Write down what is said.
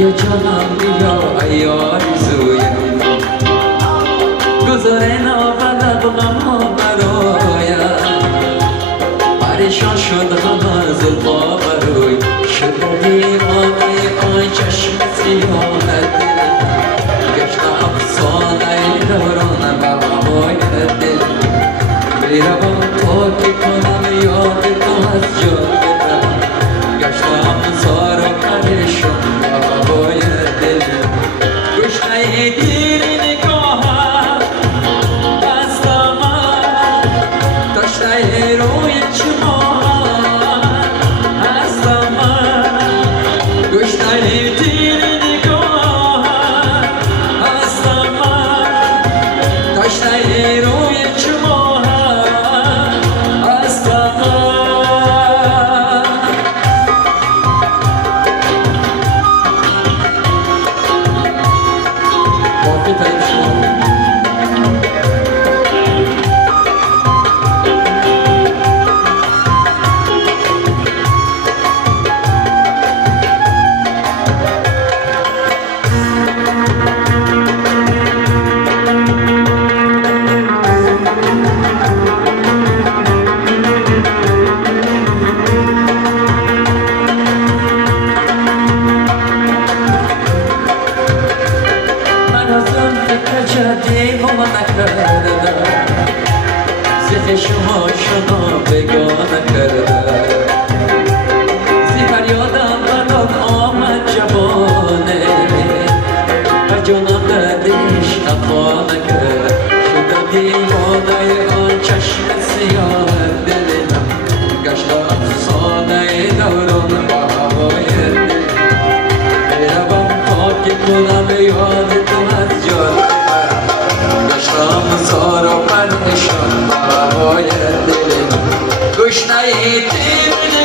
بیا جانم بیا ای آرزویم گذاره نابلد غمها برایم پریشان شد همه زلفا بروی شده دیوانه آن چشم سیاه دل گشت افسانه دوران به هوای دل میروم تا که کنم یاد تو از جا گشتم زار و پریشان به هوای دل گشنه دیر نگاهم دست من داشته روی چشمم هست من گشنه دیر نگاهم هست من داشته روی چشمم هست من دیوانه نکردم زی شما بگانه کردم زی فریادم برات آمد جوانه و جانم دردش افانه کرد شدم دیوانه آن چشم سیاه دلم گشت افسانه دوران به هوای دل میروم تا که کنم یاد تو از جا گشتم زار و پریشان به هوای دل گشنه دل